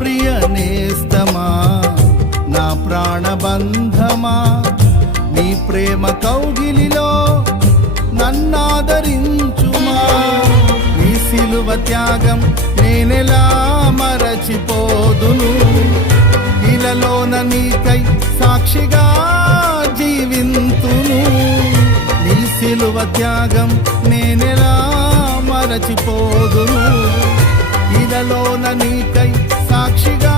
ప్రియ నేస్తమా, నా ప్రాణబంధమా, నీ ప్రేమ కౌగిలిలో నన్నాదరించుమా. నీ సిలువ త్యాగం నేనెలా మరచిపోదును, ఇలలోన నీకై సాక్షిగా జీవింతును. నీ సిలువ త్యాగం నేనెలా మరచిపోదును, ఇలలోన నీకై సాక్షిగా